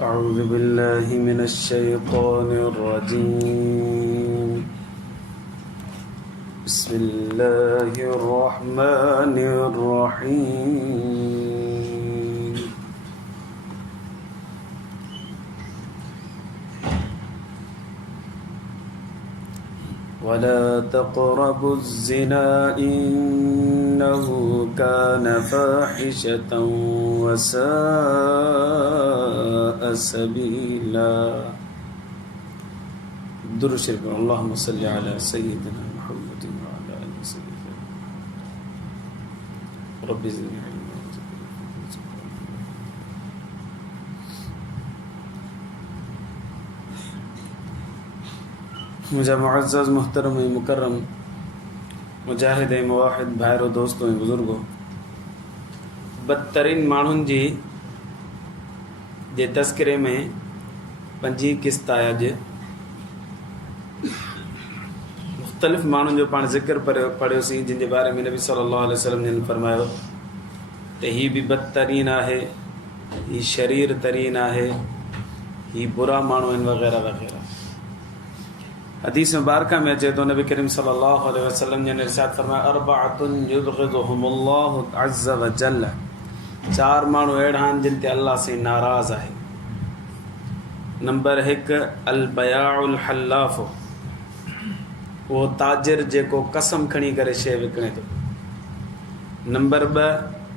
أعوذ بالله من الشيطان الرجيم بسم الله الرحمن الرحيم ولا تقربوا الزنا إنه كان فاحشة وساء سبيلا. درود شریف اللهم صل على سيدنا محمد وعلى آله وصحبه رب زدني علما. मुझा मुअज़्ज़ज़ मुहतरम मुकर्रम मुजाहिद मुवाहिद भाइरो दोस्तों बुजुर्गो, बदतरीन माण्हुनि जी जे तस्करे में पंजी किस्त आहे अॼु। मुख़्तलिफ़ माण्हुनि जो पाण ज़िक्र पढ़ियोसीं, जिन जे बारे में नबी सल्लल्लाहु अलैहि वसल्लम ने फरमायो त ही भी बदतरीन आहे, ही शरीर तरीन आहे, ही बुरा माण्हू आहिनि वग़ैरह वग़ैरह। हदीस मुबारका में अचे तो नबी करीम सल्लल्लाहु अलैहि वसल्लम ने इरशाद फरमाया अरबअतुन युबग़िज़ुहुमुल्लाहु अज़्ज़ व जल्ल। चार माण्हू अहिड़ा आहिनि जिन ते अल्लाह से नाराज़ आहे। नंबर 1 अल बयाउल हल्लाफ़, वो ताजिर जेको कसम खणी करे शइ विकिणे थो। नंबर 2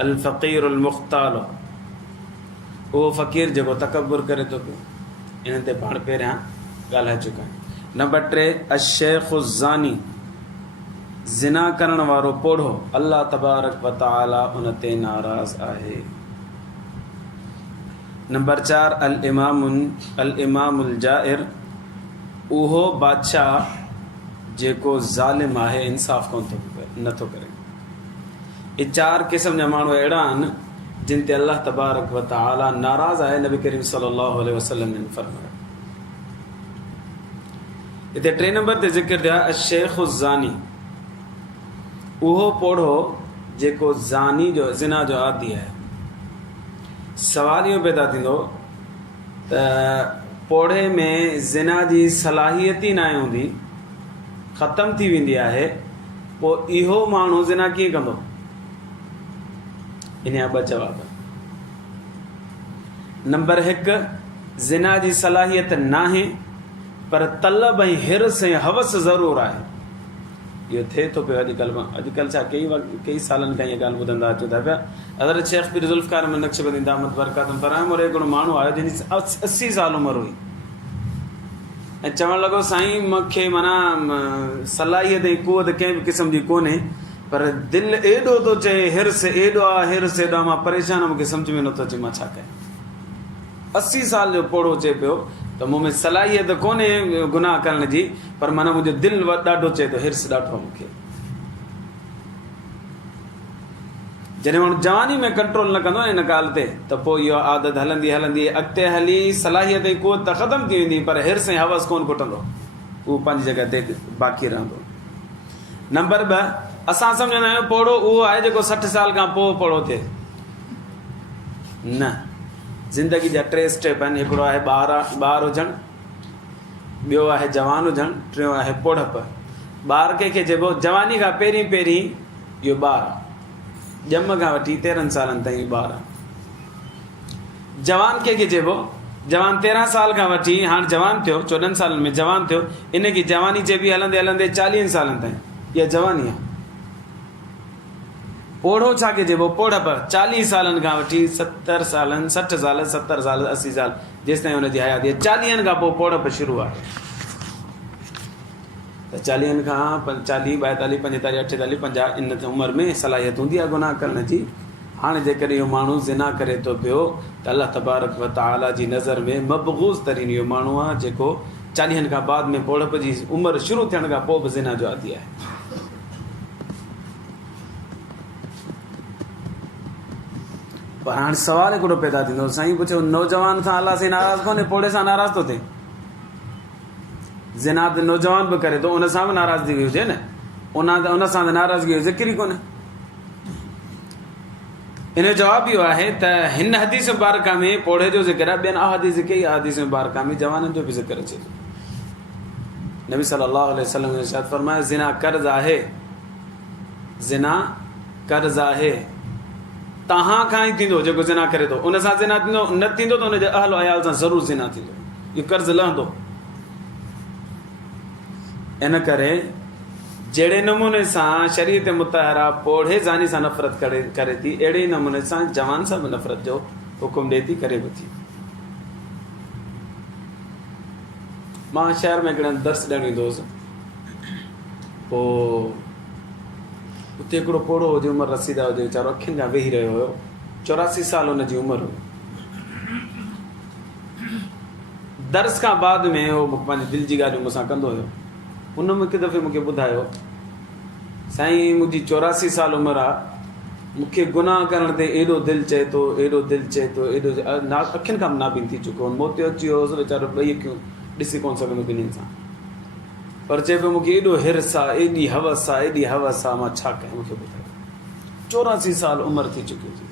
अल फ़क़ीरुल मुख़्ताल, वो फ़क़ीर जेको तकब्बुर करे थो पियो। इन ते पाण पहिरियां ॻाल्हाए चुका आहियूं। नंबर 3 अशेख़ु ज़ानी, ज़िना करण वारो पोढ़ो, अल्लाह तबारक व तआला उन ते नाराज़ आहे। नंबर 4 अल इमामुल जाइर, उहो बादशाह जेको ज़ालिम आहे, इंसाफ़ कोन थो नथो करे। ये 4 क़िस्म जा माण्हू अहिड़ा आहिनि जिन ते अल्लाह तबारक व तआला नाराज़ आहे। नबी करीम सल्लल्लाहु अलैहि वसल्लम ने फरमाया। इते 3 नंबर ते ज़िक्र थिया अशेख़ु ज़ानी, उहो पोढ़ो जेको ज़ानी जो ज़िना जो आदी आहे। सवाल इहो पैदा थींदो त पोढ़े में ज़िना जी सलाहियत ई न हूंदी, ख़तम थी वेंदी आहे, पोइ इहो माण्हू ज़िना कीअं कंदो? इन जा 2 जवाब। नंबर 1 ज़िना जी सलाहियत नाहे, पर तलब ऐं हिरस ऐं हवस ज़रूरु आहे। इहो थिए थो पियो अॼुकल्ह छा कई सालनि खां इहा ॻाल्हि ॿुधंदा अचूं था पिया। हज़रत शेख पीर ज़ुल्फ़िकार अहमद नक्शबंदी दामत बरकातुहू फ़रमायो, और हिकिड़ो माण्हू आयो जंहिंजी 80 साल उमिरि हुई ऐं चवणु लॻो साईं मूंखे माना सलाहियत ऐं कुवत कंहिं बि क़िस्म जी कोन्हे, पर दिलि एॾो थो चए, हिरस एॾो आहे, हिरस एॾो आहे, मां परेशान, मूंखे सम्झ में नथो अचे मां छा कयां। 80 साल जो पोढ़ो चए पियो त मूं में सलाहियत कोन्हे गुनाह करण जी, पर माना मुंहिंजो दिलि ॾाढो चए थो, हिर्स ॾाढो आहे मूंखे। जॾहिं माण्हू जवानी में कंट्रोल न कंदो इन ॻाल्हि ते, त पोइ इहो आदत हलंदी हलंदी अॻिते हली सलाहियत ऐं कुवत त ख़तमु थी वेंदी, पर हिर्स ऐं हवस कोन खुटंदो, उहो पंहिंजी जॻह ते बाक़ी रहंदो। नंबर 2 असां सम्झंदा आहियूं पोढ़ो उहो आहे जेको 60 साल खां पोइ पोढ़ो थिए। न, ज़िंदगी जा 3 स्टेप आहिनि। हिकिड़ो आहे ॿार हुजणु, ॿियो आहे जवान हुजणु, टियों आहे पोढ़प। ॿार कंहिंखे चइबो? जवानी खां पहिरीं इहो ॿार, ॼम खां वठी 13 सालनि ताईं ॿार। जवान कंहिंखे चइबो? जवान 13 साल खां वठी हाणे जवान थियो, 14 सालनि में जवान थियो, इनखे जवानी चइबी हलंदे हलंदे 40 सालनि ताईं, इहा जवानी आहे। पोढ़ो छा खे चइबो? पोढ़प 40 सालनि खां वठी 70 सालनि, 60 साल, 70 साल, 80 साल, जेसि ताईं हुनजी हयाती आहे। 40 खां पोइ पोढ़प शुरू आहे। त 40 खां 40, 42, 45, 48, 50 इन उमिरि में सलाहियत हूंदी आहे गुनाह करण जी। हाणे जेकॾहिं इहो माण्हू ज़िना करे थो पियो त अल्लाह तबारक व तआला जी नज़र में मबग़ूज़ तरीन इहो माण्हू आहे जेको 40 खां बाद में पोढ़प जी उमिरि शुरू थियण खां पोइ बि ज़िना जो आदी आहे। पर हाणे सवाल हिकिड़ो पैदा थींदो, साईं पुछो नौजवान सां अल्लाह से नाराज़ कोन्हे, पोढ़े सां नाराज़ थो थिए? ज़िना त नौजवान बि करे थो, उन सां बि नाराज़गी हुजे न, उन सां त नाराज़गी जो ज़िक्र ई कोन्हे। इन जो जवाब इहो आहे त हिन हदीस मुबारका में पोड़े जो ज़िक्र आहे, ॿियनि अहादीस कई अहादीस मुबारका में जवाननि जो बि ज़िक्र अचे थो। नबी सल्लल्लाहु अलैहि वसल्लम ने इरशाद फरमाया, ज़िना कर्ज़ आहे, ज़िना कर्ज़ आहे, तव्हां खां ई थींदो जेको ज़िना करे थो, उन सां ज़िना थींदो, न थींदो त उनजे अहल अयाल सां ज़रूरु ज़िना थींदो, इहो कर्ज़ लहंदो। इन करे जहिड़े नमूने सां शरीयत मुतहरा पोढ़े ज़ानी सां नफ़रत करे थी, अहिड़े ई नमूने सां जवान सां बि नफ़रत जो हुकुम ॾिए थी, करे बि थी। मां शहर में हिकिड़े दर्स ॾियणु ईंदो हुउसि, पोइ उते हिकिड़ो पोड़ो हुजे, उमिरि रसीदा हुजे, वीचारो अखियुनि खां वेही रहियो हुयो, 84 साल हुनजी उमिरि हुई। दर्स खां बाद में उहो पंहिंजी दिलि जी ॻाल्हियूं मूंसां कंदो हुयो। हुन में हिकु दफ़े मूंखे ॿुधायो, साईं मुंहिंजी 84 साल उमिरि आहे, मूंखे गुनाह करण ते एॾो दिलि चए थो, एॾो दिलि चए थो, एॾो अखियुनि खां नाबीन थी चुको, मोतियो अची वियो हुउसि, वीचारो ॿई अखियूं ॾिसी कोन सघंदो ॿिन्हिनि सां, पर चए पियो मूंखे एॾो हिर्स आहे, एॾी हवस आहे, एॾी हवस आहे, मां छा कयां, मूंखे ॿुधायो। 84 साल उमिरि थी चुकी हुई।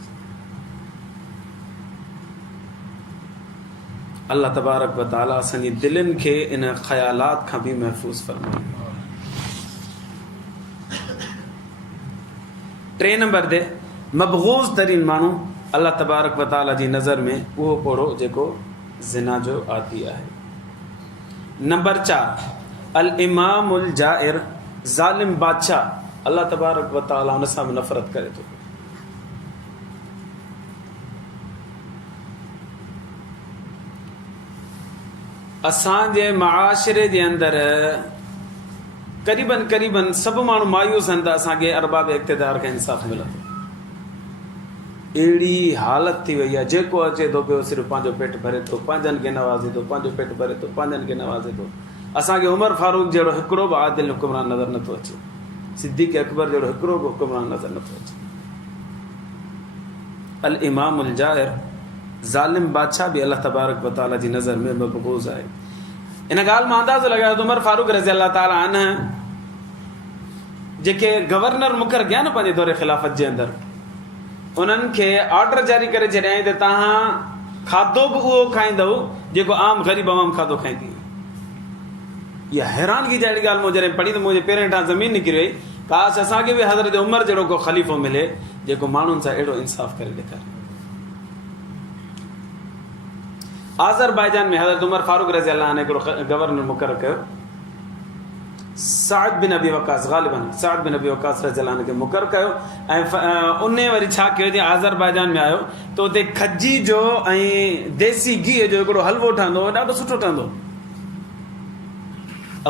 अल्लाह तबारक व तआला असांजी दिलनि खे इन ख़यालात खां बि महफ़ूज़ फरमाए। 3 नंबर ते मबग़ूज़ तरीन माण्हू अल्लाह तबारक व तआला जी नज़र में उहो पोड़ो जेको ज़िना जो आदी आहे। नंबर 4 अल इमामुल जाइर, ज़ालिम बादशाह, अल्लाह तबारक व तआला उन सां बि नफ़रत करे थो। असांजे माशरे जे अंदरि क़रीबन सभु माण्हू मायूस आहिनि त असांखे अरबाब इक़्तिदार खे इंसाफ़ मिलंदो। अहिड़ी हालत थी वई आहे, जेको अचे थो पियो सिर्फ़ु पंहिंजो पेट भरे थो, पंहिंजनि खे नवाज़े थो, पंहिंजो पेट भरे थो, पंहिंजनि खे नवाज़े थो। असांखे उमर फारूक जहिड़ो हिकिड़ो बि आदिल हुकुमरान नज़र नथो अचे, सिद्दीक़ अकबर जहिड़ो हिकिड़ो बि हुकुमरान नज़र नथो अचे। अल इमामुल जाइर, ज़ालिम बादशाह बि अल्लाह तबारक व तआला जी नज़र में मक़बूज़ आहे। इन ॻाल्हि मां अंदाज़ो लॻायो त उमर फारूक रज़ी अल्लाह ताला अन्हु जेके गवर्नर मुक़ररु कया न पंहिंजे दौरे ख़िलाफ़त जे अंदरि, उन्हनि खे ऑर्डर जारी करे छॾियईं त तव्हां खाधो बि उहो खाईंदव जेको आम ग़रीब आवाम खाधो खाईंदी। इहा हैरानगी जहिड़ी ॻाल्हि मूं जॾहिं पढ़ी त मुंहिंजे पेरनि हेठां ज़मीन निकिरी वई। काश असांखे बि हज़रत उमर जहिड़ो को ख़लीफ़ो मिले जेको माण्हुनि सां अहिड़ो इंसाफ़ करे ॾेखारे। आज़रबाईजान में हज़रत उमर फारूक रज़ी अल्लाह ने हिकिड़ो गवर्नर मुक़ररु कयो, साद बिन अबी वक़ास, ग़ालिबन साद बिन अबी वक़ास रज़ी अल्लाह खे मुक़ररु कयो। ऐं उन वरी छा कयो, जीअं आज़रबाईजान में आयो त उते खजी जो ऐं देसी गीह जो हिकिड़ो हलवो ठहंदो हो, ॾाढो सुठो ठहंदो।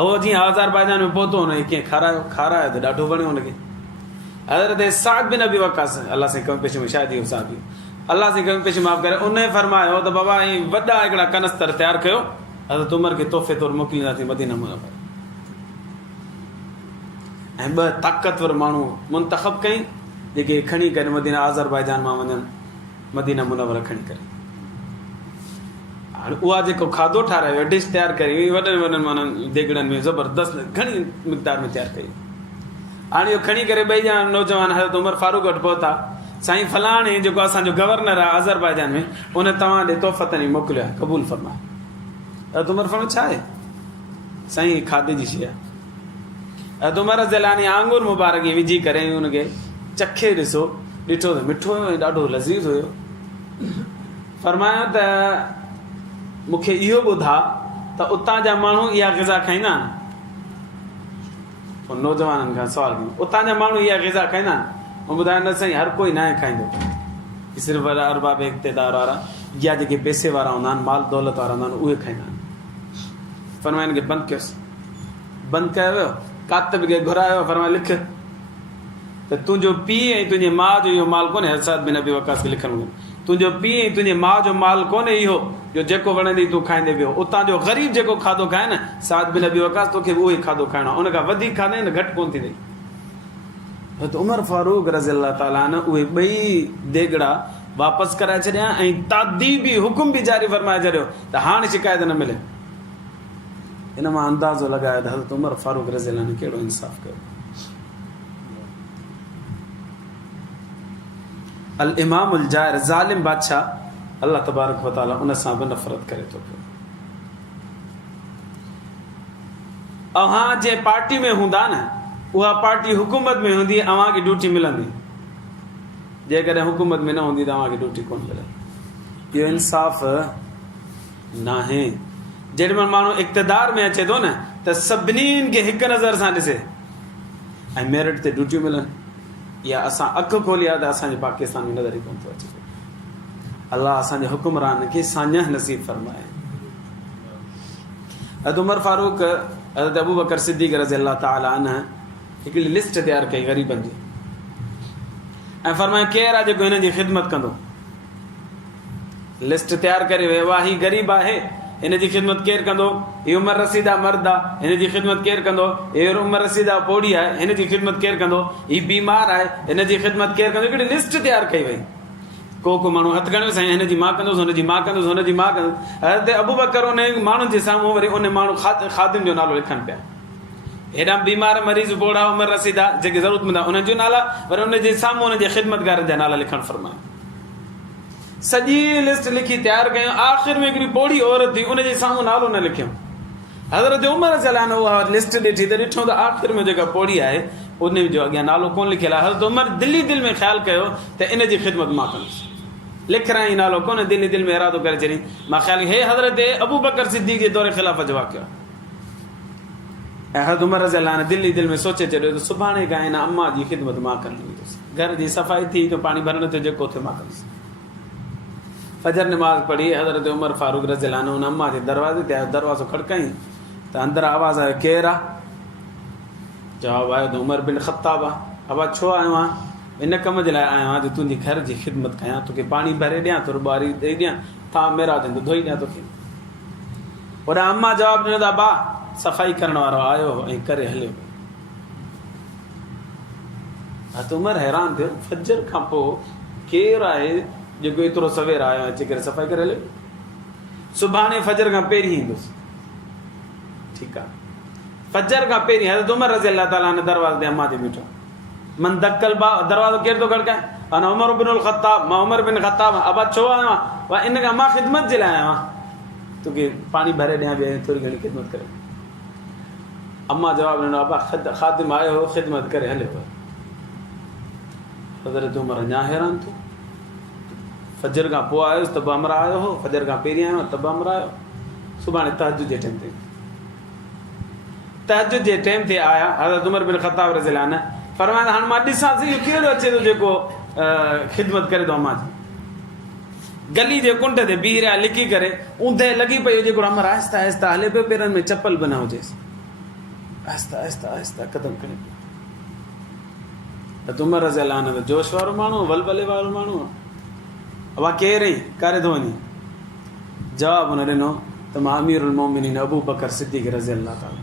उहो जीअं आज़रबाईजान में पहुतो, हुनखे कीअं खारायो त ॾाढो वणियो हुनखे। हज़रत साद बिन अबी वक़ास, अल्लाह से कम पेश में शायदि इहो साहब अल्लाह से कम पेश माफ़ करे, उन फरमायो त बाबा ऐं वॾा हिकिड़ा कनस्तर तयारु कयो, हज़रत उमर खे तोहफ़े तौरु मोकिलींदासीं मदीना मुनव्वर। ऐं 2 ताक़तवर माण्हू मुंतख़ब कई जेके खणी करे मदीना आज़रबाईजान मां वञनि मदीना मुनव्वर खणी करे। हाणे उहा जेको खाधो ठारायो, डिश तयारु कई वॾनि माण्हुनि देगड़नि में ज़बरदस्त घणी मिक़दार में तयारु कई। हाणे इहो खणी करे 2 ॼणा नौजवान हज़रत उमर फारूक वटि पहुता, साईं फलाणे जेको असांजो गवर्नर आहे आज़रबाईजान में, उन तव्हां ॾे तोहफ़तनि मोकिलियो आहे, क़बूल फरमाए। हज़रत उमर फरमायो छा आहे? साईं खाधे जी शइ आहे। हज़रत उमर रज़ी अल्लाह ने आंगूर मुबारक विझी करे हुनखे चखे ॾिठो त मिठो हुयो ऐं ॾाढो लज़ीज़ हुयो। फरमायो त मूंखे इहो ॿुधा त उतां जा माण्हू इहा ग़िज़ा खाईंदा आहिनि? नौजवाननि खां सवाल कयो, उतां जा माण्हू इहा ग़िज़ा खाईंदा आहिनि? ॿुधायो न साईं, हर कोई न खाईंदो, सिर्फ़ु अरबाब इक़्तिदार वारा या जेके पैसे वारा हूंदा आहिनि, माल दौलत वारा हूंदा आहिनि, उहे खाईंदा आहिनि। फरमाइनि खे बंदि कयोसि, बंदि कयो वियो। कातिब खे घुरायो, फरमाए लिख त तुंहिंजो पीउ ऐं तुंहिंजे माउ जो इहो माल कोन्हे। साद बिन अबी वक़ास खे लिखणु घुरिजे, तुंहिंजो पीउ ऐं तुंहिंजे माउ जो माल कोन्हे इहो जो जेको वणंदी तूं खाईंदे पियो। उतां जो ग़रीब जेको खाधो खाए न, साद बिन अबी वक़ास, तोखे बि उहो ई खाधो खाइणो आहे, उनखां वधीक खाधे न घटि कोन थींदई। त उमर फारूक रज़ी अल्लाह ताला न उहे 2 देगड़ा वापसि कराए छॾिया ऐं तादीबी हुकुम बि जारी फरमाए छॾियो त हाणे शिकायत न मिले। इन मां अंदाज़ो लॻायो त हज़रत उमर फारूक रज़ी अल्लाह ने कहिड़ो इंसाफ़ कयो। अल इमामुल जाइर ज़ालिम बादशाह अल्लाह तबारक व तआला उन सां बि नफ़रत करे थो पियो। अव्हां जे पार्टी में हूंदा न, उहा पार्टी हुकूमत में हूंदी, अव्हांखे ड्यूटी मिलंदी। जेकॾहिं हुकूमत में न हूंदी त अव्हांखे ड्यूटी कोन मिलंदी। इहो इंसाफ़ न आहे। जेॾीमहिल माण्हू इक़्तिदार में अचे थो न त सभिनीनि खे हिकु नज़र सां ॾिसे ऐं मेरिट ते ड्यूटियूं मिलनि, या असां अखि खोली आहे त असांजे पाकिस्तान में नज़र ई कोन थो अचे। अल्लाह असांजे हुकुमरान खे सान्यह नसीब फरमाए। हज़रत उमर फारूक हज़रत अबू बकर सिद्दीक़ रज़ी अल्लाह तआला अन्हु हिकिड़ी लिस्ट तयारु कई ग़रीबनि जी ऐं फरमायो केरु आहे जेको हिन जी ख़िदमत कंदो। लिस्ट तयारु करे वियो आहे, हीउ ग़रीब आहे, हिन जी ख़िदमत केरु कंदो? हीउ उमर रसीदा मर्द आहे, हिन जी ख़िदमत केरु कंदो? हीउ उमर रसीदा पोड़ी आहे, हिन जी ख़िदमत केरु कंदो? हीउ बीमार आहे, हिन जी ख़िदमत केरु कंदो? हिकिड़ी लिस्ट तयारु कई वई। को माण्हू हथु खणे साईं हिन जी मां कंदुसि, हुन जी मां कंदुसि, हुन जी मां कंदुसि। हज़रत अबू बकर उन माण्हुनि जे साम्हूं वरी उन माण्हू ख़ादिम जो नालो लिखनि पिया। हेॾा बीमार मरीज़ पोड़ा उमर रसीदा जेके ज़रूरतमंद आहे उन्हनि जो नाला, वरी उन जे साम्हूं उन जे ख़िदमतगारनि जा नाला लिखणु फरमायो। सॼी लिस्ट लिखी तयारु कयूं। आख़िर में हिकिड़ी पोड़ी औरत थी, उन जे साम्हूं नालो न लिखियो। हज़रत उमर रज़ियल्लाहु अन्हु उहा लिस्ट ॾिठी त ॾिठो त आख़िर में जेका पोड़ी आहे उन जो अॻियां नालो कोन लिखियलु आहे। हज़रत उमर दिली दिलि में ख़्यालु कयो त इन जी ख़िदमत मां कंदुसि। लिखराई नालो कोन, दिली दिलि में इरादो करे छॾी। मां ख़्यालु हे हज़रत अबू बकर सिद्दीक़ जे दौरे ख़िलाफ़ जो वाक़ियो आहे। ऐं हज़रत उमर रज़ियल्लाहु अन्हु दिली दिलि में सोचे छॾियो त सुभाणे खां हिन अम्मा जी ख़िदमत मां करणु वेंदुसि। घर जी सफ़ाई थी त पाणी भरण थियो, जेको थियो मां कंदुसि। फजर नमाज़ पढ़ी हज़रत उमर फारूक रज़ियल्लाहु अन्हु उन अम्मा जे दरवाज़े ते आयो। दरवाज़ो खड़काई त अंदरि आवाज़ आयो, केरु आहे? जवाबु आयो त उमर बिन ख़त्ताब आहे। आवाज़ छो आयो आहे? इन कम जे लाइ आयो आहियां त तुंहिंजी घर जी ख़िदमत कयां, तोखे पाणी भरे ॾियां, तुर ॿुआरी ॾेई ॾियां, थां मेरा अथई त धोई ॾियां तोखे। होॾां अम्मा जवाबु ॾिनो त बा सफ़ाई करण वारो आयो ऐं करे हलियो। हज़रत उमर हैरान थियो, फजर खां पोइ केरु आहे जेको एतिरो सवेर आयो अची करे सफ़ाई करे हलियो? सुभाणे फजर खां पहिरीं ईंदुसि। ठीकु आहे, फजर खां पहिरीं हज़रत उमर रज़ी अल्लाह ताला अन्हु दरवाज़े ते अम्मा ते बीठो। मन दक्कल बा, दरवाज़ो केरु थो खड़काए? अना उमर बिन ख़त्ताब, मां उमर बिन ख़त्ताब। अबा छो आयो आहे? वाह इन खां मां ख़िदमत जे लाइ आयो आहियां, तोखे पाणी भरे ॾियां बि थोरी घणी ख़िदमत करे। अम्मा जवाबु ॾिनो, अबा ख़ादिम आयो हो, ख़िदमत करे हलियो। हज़रत उमर अञा हैरान थियो। फजर खां पोइ आयुसि त बि अमर आयो हो, फजर खां पहिरीं आयो त बि अमर आयो। सुभाणे तहजुद जे टाइम ते, तहजुद जे टाइम ते आया। हज़रत उमर बिन ख़त्ताब रज़ियल्लाहु अन्हु फरमाया, हाणे मां ॾिसां थी इहो कहिड़ो अचे थो जेको ख़िदमत करे थो अम्मा जी। गली जे कुंड ते बीह रहिया लिकी करे, ऊंधे लॻी पई जेको अमर आहिस्ता आहिस्ता हले पियो, पेरनि में चपल बि न हुजेसि, आहिस्ता आहिस्ता आहिस्ता कदम करे पियो। त उमर रज़ियल्लाहु अन्हु जोश वारो माण्हू, वलवले वारो माण्हू। अबा केरु आई, कारे थो वञी? जवाबु हुन ॾिनो त मां अमीरुल मोमिनीन अबू बकर सिद्दीक़ रज़ी अल्लाह ताला।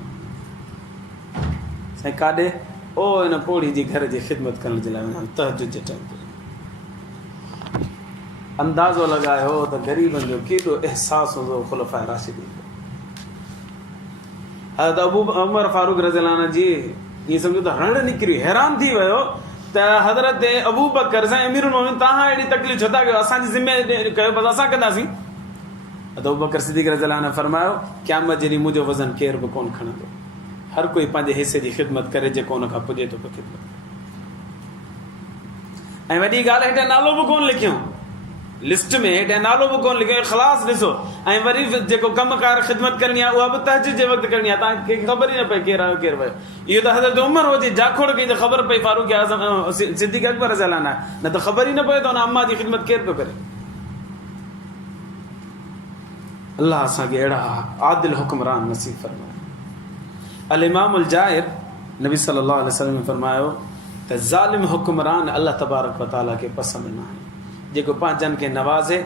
साईं काॾे? ओ हिन पोड़ी जी घर जी ख़िदमत करण जे लाइ वञा, तहजुद जे टाइम ते। अंदाज़ो लॻायो त ग़रीबनि जो केॾो अहसासु हूंदो ख़ुलफ़ाए राशिदीन। हज़रत उमर फारूक रज़ियल्लाहु अन्हु जी ईअं सम्झो त रण निकिरी, हैरान थी वियो त हज़रत अबू बकर साईं अमीरुल मोमिनीन तव्हां अहिड़ी तकलीफ़ छो था कयो? असांजी ज़िम्मे कयो, बसि असां कंदासीं। हज़रत अबू बकर सिद्दीक़ रज़ियल्लाहु अन्हु फरमायो, क़यामत जे ॾींहुं मुंहिंजो वज़न केरु बि कोन खणंदो। हर कोई पंहिंजे हिसे जी ख़िदमत करे जेको हुन खां पुॼे थो पियो ख़िदमत। ऐं वॾी ॻाल्हि, हेठां नालो बि कोन लिखियो लिस्ट में, हेठां नालो बि कोन लिखियो, इख़लास ॾिसो। ऐं वरी जेको कमकार ख़िदमत करणी आहे उहा बि तहजुद जे वक़्तु करणी आहे, तव्हांखे ख़बर ई न पए केरु आयो केरु वियो। इहो त हज़रत उमर हुजे जाखोड़ कई त ख़बर पई फारूक आज़म सिद्दीक़ अकबर रज़ियल्लाहु अन्हु, न त ख़बर ई न पए त हुन अम्मा जी ख़िदमत केरु पियो करे। अल्लाह असांखे अहिड़ा आदिल हुक्मरान नसीब फरमाए। अल इमामुल जाइर नबी सल्लल्लाहु अलैहि वसल्लम ने फरमायो त ज़ालिम हुक्मरान अल्लाह तबारक व तआला खे पसंदि न आहे। जेको पंहिंजनि खे नवाज़े,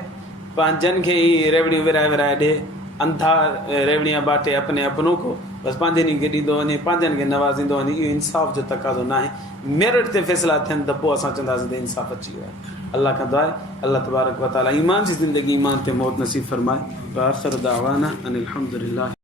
पंहिंजनि खे ई रेवड़ियूं विराए विराए ॾे, अंधा रेवड़ियां बाटे अपने अपनों को, बसि पंहिंजे ॾींहुं खे ॾींदो वञे, पंहिंजनि खे नवाज़ींदो वञे। इहो इंसाफ़ जो तक़ाज़ो न आहे। मेरिट ते फ़ैसिला थियनि त पोइ असां चवंदासीं त इंसाफ़ अची वियो आहे। अल्लाह खां दुआ आहे अल्लाह तबारक व तआला ईमान जी ज़िंदगी ईमान ते मौत नसीब फरमाए। व आख़िर दावाना अनिल हम्दुलिल्लाह।